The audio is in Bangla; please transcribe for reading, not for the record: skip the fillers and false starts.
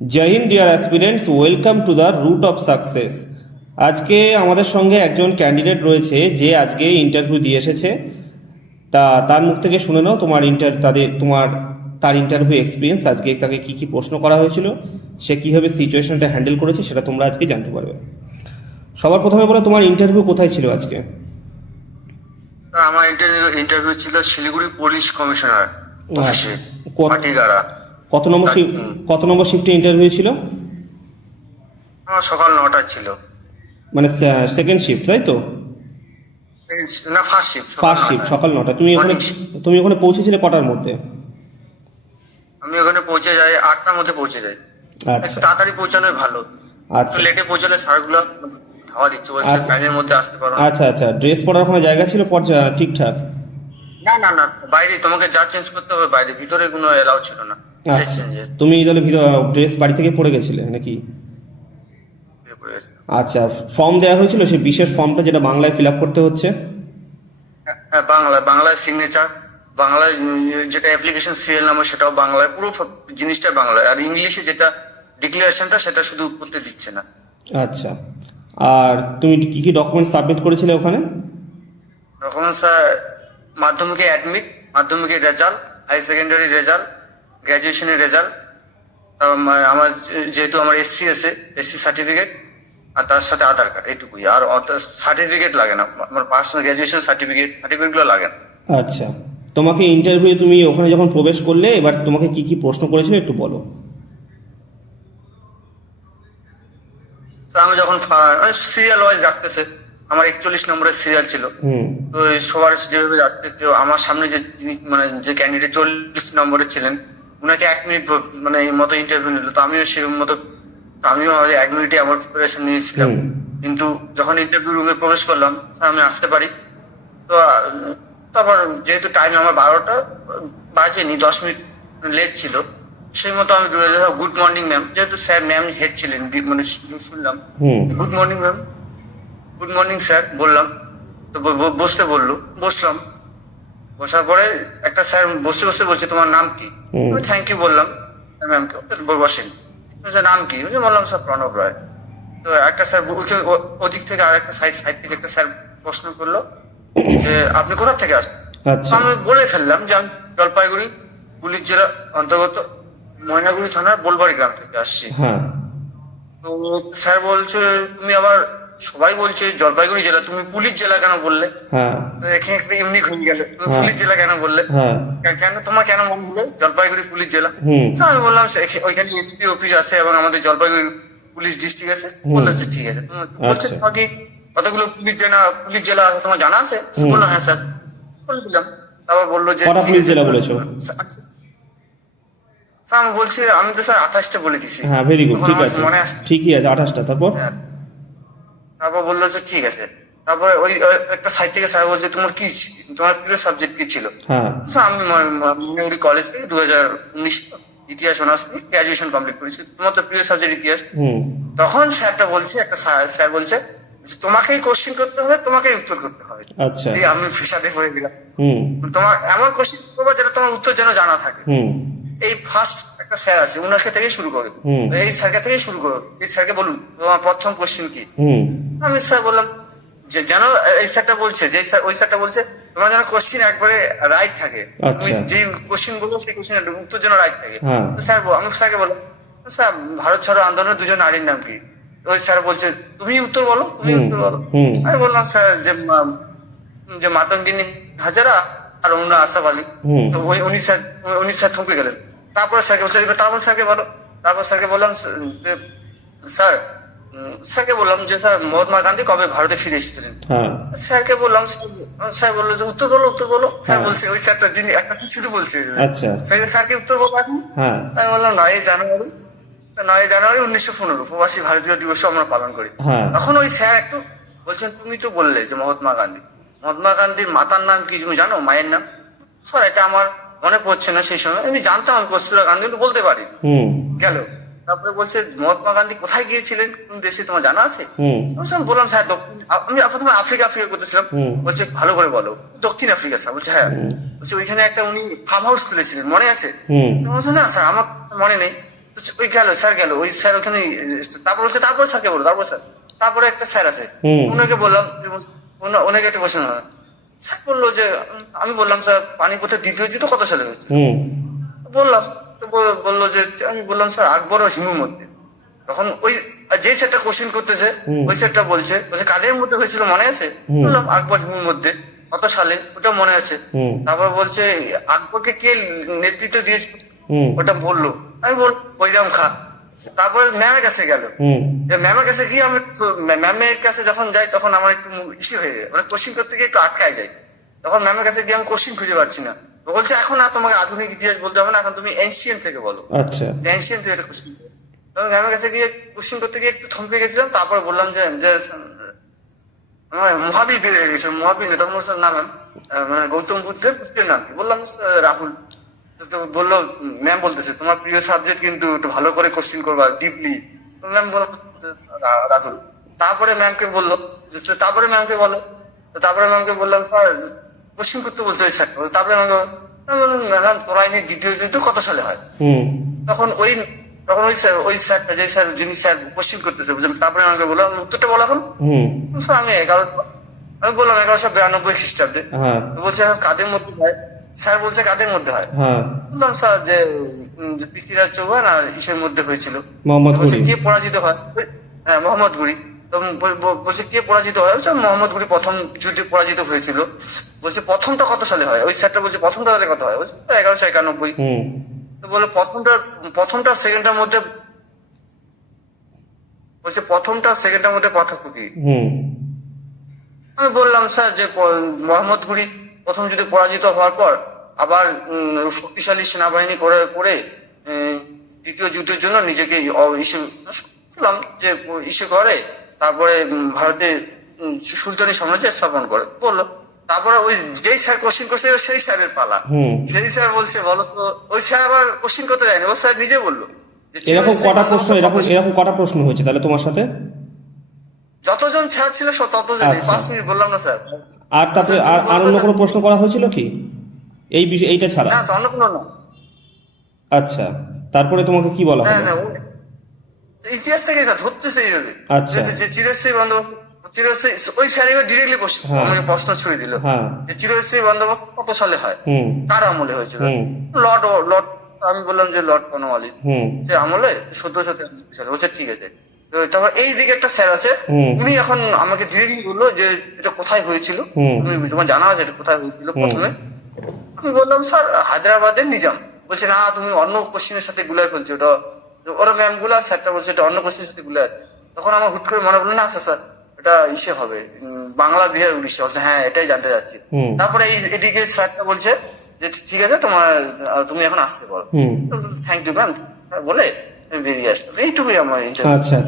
জয় হিন্দ dear aspirants, welcome to the route of success. আজকে আমাদের সঙ্গে একজন ক্যান্ডিডেট রয়েছে যে আজকে ইন্টারভিউ দিয়ে এসেছে। তার মুখ থেকে শুনে নাও তার ইন্টারভিউ এক্সপিরিয়েন্স, আজকে তাকে কি কি প্রশ্ন করা হয়েছিল, সে কিভাবে সিচুয়েশনটা হ্যান্ডেল করেছে, সেটা তোমরা আজকে জানতে পারবে। সবার প্রথমে বলো, তোমার ইন্টারভিউ কোথায় ছিল আজকে? আমার ইন্টারভিউ ছিল শিলিগুড়ি পুলিশ কমিশনার অফিসে, মাটিগাড়া। কত নম্বর শিফটে ইন্টারভিউ ছিল? আমার সকাল 9টায় ছিল। মানে সেকেন্ড শিফট, তাই তো? না, ফার্স্ট শিফট। সকাল 9টা। তুমি ওখানে পৌঁছেছিলে কটার মধ্যে? আমি ওখানে পৌঁছে যাই 8টার মধ্যে পৌঁছে যাই। আচ্ছা, তাড়াতাড়ি পৌঁছানোই ভালো। আচ্ছা, লেটে পৌঁছালে স্যারগুলো ধাওয়া দিচ্ছে, বলছে টাইমের মধ্যে আসতে পারো। আচ্ছা, ড্রেস পরার ওখানে জায়গা ছিল ঠিকঠাক? না না না, বাইরে তোমাকে যা চেঞ্জ করতে হবে বাইরে, ভিতরে কোনো এলাও ছিল না। আচ্ছা, তুমি তাহলে ড্রেস বাড়ি থেকে পরে গেছিলে নাকি? আচ্ছা, ফর্ম দেওয়া হয়েছিল, সেই বিশেষ ফর্মটা যেটা বাংলায় ফিল আপ করতে হচ্ছে? হ্যাঁ, বাংলায় সিগনেচার, বাংলায় যেটা অ্যাপ্লিকেশন সিরিয়াল নাম্বার সেটাও বাংলায়, পুরো জিনিসটা বাংলায়। আর ইংলিশে যেটা ডিক্লারেশনটা সেটা শুধু করতে দিচ্ছে না। আচ্ছা, আর তুমি কি কি ডকুমেন্ট সাবমিট করেছিলে ওখানে? ডকুমেন্টস মাধ্যমিকে অ্যাডমিট, মাধ্যমিকের রেজাল্ট, হাই সেকেন্ডারি রেজাল্ট, গ্র্যাজুয়েশনের রেজাল্ট, আমার যেহেতু আমার এসসি সার্টিফিকেট, আর তার সাথে আধার কার্ড, এইটুকুই। আর সার্টিফিকেট লাগে না, আমার পার্সোনাল গ্র্যাজুয়েশন সার্টিফিকেটগুলো লাগে না। আচ্ছা, তোমাকে ইন্টারভিউ তুমি ওখানে যখন প্রবেশ করলে, এবার তোমাকে কি কি প্রশ্ন করেছিল একটু বলো। আমি যখন সিরিয়াল ওয়াইজ রাখতেছে, আমার 41 নম্বরের সিরিয়াল ছিল। তো সবার যেভাবে রাখতে, কেউ আমার সামনে যে ক্যান্ডিডেট 40 নম্বরে ছিলেন, উনাকে 1 মিনিট এই মতো ইন্টারভিউ নিল। তো আমিও সেরকম মতো, আমিও 1 মিনিটে আমার প্রিপারেশন নিয়েছিলাম। কিন্তু যখন ইন্টারভিউ রুমে প্রবেশ করলাম, আমি আসতে পারি। তো তারপর যেহেতু টাইম আমার 12টা বাজেনি, 10 মিনিট লেট ছিল, সেই মতো আমি গুড মর্নিং ম্যাম, যেহেতু স্যার ম্যাম হেড ছিলেন, শুনলাম good morning ma'am, good morning sir বললাম। তো বসতে বললো, বসলাম। বসার পরে একটা স্যার বসতে বসতে বলছে, তোমার নাম কি? আমি থ্যাংক ইউ বললাম ম্যামকে, বসেন। নাম কি? বললাম স্যার প্রণব রায়। তো একটা স্যার ওদিক থেকে, আর একটা সাইড থেকে একটা স্যার প্রশ্ন করলো যে আপনি কোথা থেকে আসছেন? আমি বলে ফেললাম যে আমি জলপাইগুড়ি পুলিশ জেলার অন্তর্গত ময়নাগুড়ি থানার বোলবাড়ি গ্রাম থেকে আসছি। তো স্যার বলছে, তুমি আবার, সবাই বলছে জলপাইগুড়ি জেলা, তুমি পুলিশ জেলা কেন বললে? এখানে একটা ইউনিক হয়ে গেল, তুমি পুলিশ জেলা কেন বললে? কেন, তোমার কেন মনে হলো জলপাইগুড়ি পুলিশ জেলা? আমি বললাম ওইখানে এসপি অফিস আছে এবং আমাদের জলপাইগুড়ি পুলিশ ডিস্ট্রিক্ট আছে। বলছে ঠিক আছে। বলছে তোমাকে কতগুলো পুলিশ জেলা তোমার জানা আছে? বললাম হ্যাঁ স্যার, বলে দিলাম। তারপর বললো যে পুলিশ জেলা বলেছো? আমি বলছি আমি তো স্যার 28টা বলে দিছি। হ্যাঁ, ভেরি গুড, ঠিক আছে, ঠিকই আছে 28টা। তারপর বললো যে ঠিক আছে। তারপরে ওই একটা সাইড থেকে স্যার বলছে, তোমার প্রিয় সাবজেক্ট কি ছিল? আমি ময়নাগুড়ি কলেজ থেকে 2019 ইতিহাস অনার্স নিয়ে গ্র্যাজুয়েশন কমপ্লিট করেছি। তোমার তো প্রিয় সাবজেক্ট ইতিহাস। তখন স্যারটা বলছে, স্যার বলছে তোমাকেই কোশ্চেন করতে হবে, তোমাকেই উত্তর করতে হবে। আচ্ছা, আমি ফিসাতে পড়ে গেলাম। তোমার এমন কোশ্চেন করবো যেটা তোমার উত্তর যেন জানা থাকে। এই ফার্স্ট একটা স্যার আছে, উনাকে থেকেই শুরু করো, এই স্যারকে থেকেই শুরু করো। এই স্যারকে বলুন তোমার প্রথম কোশ্চেন কি? আমি স্যার বললাম যে যেন এই স্যারটা বলছে, যে স্যার ওই স্যারটা বলছে তোমার যেন কোশ্চেন একবারে রাইট থাকে, তুমি যে কোশ্চেন বলবো সেই কোশ্চেনের উত্তর যেন রাইট থাকে। স্যার, আমি স্যারকে বললাম, স্যার ভারত ছাড়ো আন্দোলনের 2 জন নারীর নাম কি? ওই স্যার বলছে তুমি উত্তর বলো, তুমি উত্তর বলো। আমি বললাম স্যার যে মাতঙ্গিনী হাজারা আর অন্য আসাফ আলী। তো উনি স্যার থমকে গেলেন। তারপরে স্যারকে বলছে তারপর স্যারকে বলো। তারপর স্যারকে বললাম স্যারকে বললাম যে স্যার মহাত্মা গান্ধী কবে ভারতে ফিরে এসেছিলেন? স্যারকে বললাম, স্যার বললো যে উত্তর বলো। স্যার বলছে, ওই স্যারটা যিনি একটা শুধু বলছে স্যারকে উত্তর বলো এখন। আমি বললাম 9 জানুয়ারি 1915 প্রবাসী ভারতীয় দিবস আমরা পালন করি। তখন ওই স্যার একটু বলছেন, তুমি তো বললে যে মহাত্মা গান্ধীর মাতার নাম কি তুমি জানো, মায়ের নাম? স্যার এটা আমার মনে পড়ছে না, সেই সময় আমি জানতাম আমি কস্তুরা গান্ধী তো বলতে পারি। গেল। তারপরে বলছে মহাত্মা গান্ধী কোথায় গিয়েছিলেন, কোন দেশে তোমার জানা আছে? বললাম স্যার আমি প্রথমে আফ্রিকা করতেছিলাম। বলছে ভালো করে বলো। দক্ষিণ আফ্রিকা স্যার। বলছে হ্যাঁ। বলছে ওইখানে একটা উনি ফার্ম হাউস খুলেছিলেন, মনে আছে? বলছে না স্যার আমার মনে নেই। ওই গেল স্যার গেল, ওই স্যার ওখানে, তারপর বলছে তারপর স্যারকে বলো, তারপর স্যার, তারপরে একটা স্যার আছে, ওনাকে বললাম, ওনাকে একটা কোশ্চেন হয়, স্যার বললো যে, আমি বললাম স্যার পানিপথের দ্বিতীয় যুদ্ধ কত সালে হয়েছে, বললাম, তো বললো যে, আমি বললাম স্যার আকবর ও হিমুর মধ্যে। তখন ওই যে স্যারটা কোশ্চেন করতেছে ওই স্যারটা বলছে কাদের মধ্যে হয়েছিল মনে আছে, বললাম আকবর হিমুর মধ্যে, কত সালে, ওটা মনে আছে। তারপর বলছে আকবরকে কে নেতৃত্ব দিয়েছে, ওটা বললো, আমি বল বৈরাম খান। তারপরে ম্যামের কাছে গেল, ম্যামের কাছে গিয়ে আমি ম্যামের কাছে যখন যাই তখন আমার একটু ইস্যু হয়ে যায়, মানে কোশ্চিন করতে গিয়ে একটু আটকায় যায়। তখন ম্যামের কাছে গিয়ে আমি কোশ্চিন খুঁজে পাচ্ছি না, তো বলছে এখন আর তোমাকে আধুনিক ইতিহাস বলতে হবে না, এখন তুমি এনশিয়েন্ট থেকে বলো। আচ্ছা, এনশিয়েন্ট থেকে কোশ্চিন, ম্যামের কাছে গিয়ে কোশ্চিন করতে গিয়ে একটু থমকে গেছিলাম। তারপর বললাম যে মহাবীর বের হয়ে গেছিল, মহাবীর নেতা নাম মানে গৌতম বুদ্ধের পুত্রের নাম কি, বললাম রাহুল। তো বললো ম্যাম বলতেছে তোমার প্রিয় সাবজেক্ট কিন্তু একটু ভালো করে কোশ্চিন করবা ডিপলি, ম্যাম বললো রাহুল। তারপরে ম্যামকে বললো, তারপরে ম্যামকে বলো, তারপরে ম্যামকে বললাম স্যার কোশ্চিন করতে বলছে ওই স্যার। তারপরে ম্যাম তোরাই নিয়ে দ্বিতীয় যুদ্ধ কত সালে হয়, তখন ওই স্যারটা, যে স্যার যিনি স্যার কোশ্চিন করতেছে, তারপরে আমাকে বললাম উত্তরটা বলো এখন। আমি 1100, আমি বললাম 1192 খ্রিস্টাব্দে। বলছে কাদের মধ্যে হয়, স্যার বলছে কাদের মধ্যে হয়, বললাম স্যার যে পৃথ্বীরাজ চৌহান আর ইসের মধ্যে হয়েছিল। বলছে কে পরাজিত হয়, হ্যাঁ মোহাম্মদ ঘুরি। তো বলছে কে পরাজিত হয়, মোহাম্মদ ঘুরি প্রথম যুদ্ধে পরাজিত হয়েছিল। বলছে প্রথমটা কত সালে হয়, ওই স্যারটা বলছে প্রথমটা সালে কত হয়, বলছে 1191। তো বলে প্রথমটা সেকেন্ডটার মধ্যে, বলছে প্রথমটা সেকেন্ডটার মধ্যে পার্থক্য কি। আমি বললাম স্যার যে মোহাম্মদ ঘুরি প্রথম যুদ্ধে পরাজিত হওয়ার পর আবার শক্তিশালী সেনাবাহিনী করে দ্বিতীয় যুদ্ধের জন্য নিজেকে ইস্যু করে, তারপরে ভারতে সুলতানি সাম্রাজ্য স্থাপন করে বললো। তারপরে ওই যেই স্যার কোশ্চিন করছে সেই স্যারের পালা, সেই স্যার বলছে বলো তো, ওই স্যার আবার কোশ্চিন করতে যায়নি, ওই স্যার নিজে বললো এরকম কটা প্রশ্ন হয়েছে তাহলে তোমার সাথে, যতজন স্যার ছিল ততজন। 5 মিনিট বললাম না স্যার। আর তারপরে আর অন্য কোনো প্রশ্ন করা হয়েছিল কি এই বিষয়, এইটা ছাড়া? না অন্য কোনো না। আচ্ছা, তারপরে তোমাকে কি বলা হলো? না ইতিহাস থেকে স্যার ধরতেছে এইভাবে। আচ্ছা, যে চিরস্থায়ী বন্দোবস্ত, ওই স্যার এবার ডিরেক্টলি প্রশ্ন ছুড়ে দিল যে চিরস্থায়ী বন্দোবস্ত কত সালে হয়, কার আমলে হয়েছিল। লর্ড, আমি বললাম যে লর্ড কর্নওয়ালিস, যে আমলে 1793 সালে। বলছে ঠিক আছে। তারপর এই দিকে একটা স্যার আছে, উনি এখন আমাকে ডিরেক্টলি বললো যে এটা কোথায় হয়েছিল, তোমার জানা আছে এটা কোথায় হয়েছিল প্রথমে। আমি বললাম স্যার হায়দ্রাবাদের নিজাম। বলছে না তুমি অন্য কোশ্চিনের সাথে গুলাই ফেলছো, ওরা ম্যাম গুলা, স্যারটা বলছে এটা অন্য কোশ্চিনের সাথে গুলাই। তখন আমার হুট করে মনে পড়লো না স্যার এটা ইসে হবে বাংলা বিহার উড়িষ্যা। বলছে হ্যাঁ এটাই জানতে চাচ্ছি। তারপরে এদিকে স্যারটা বলছে যে ঠিক আছে তুমি এখন আসতে পারো। থ্যাংক ইউ ম্যাম বলে বেরিয়ে আসতো। এইটুকুই আমার ইন্টারভিউ। আচ্ছা।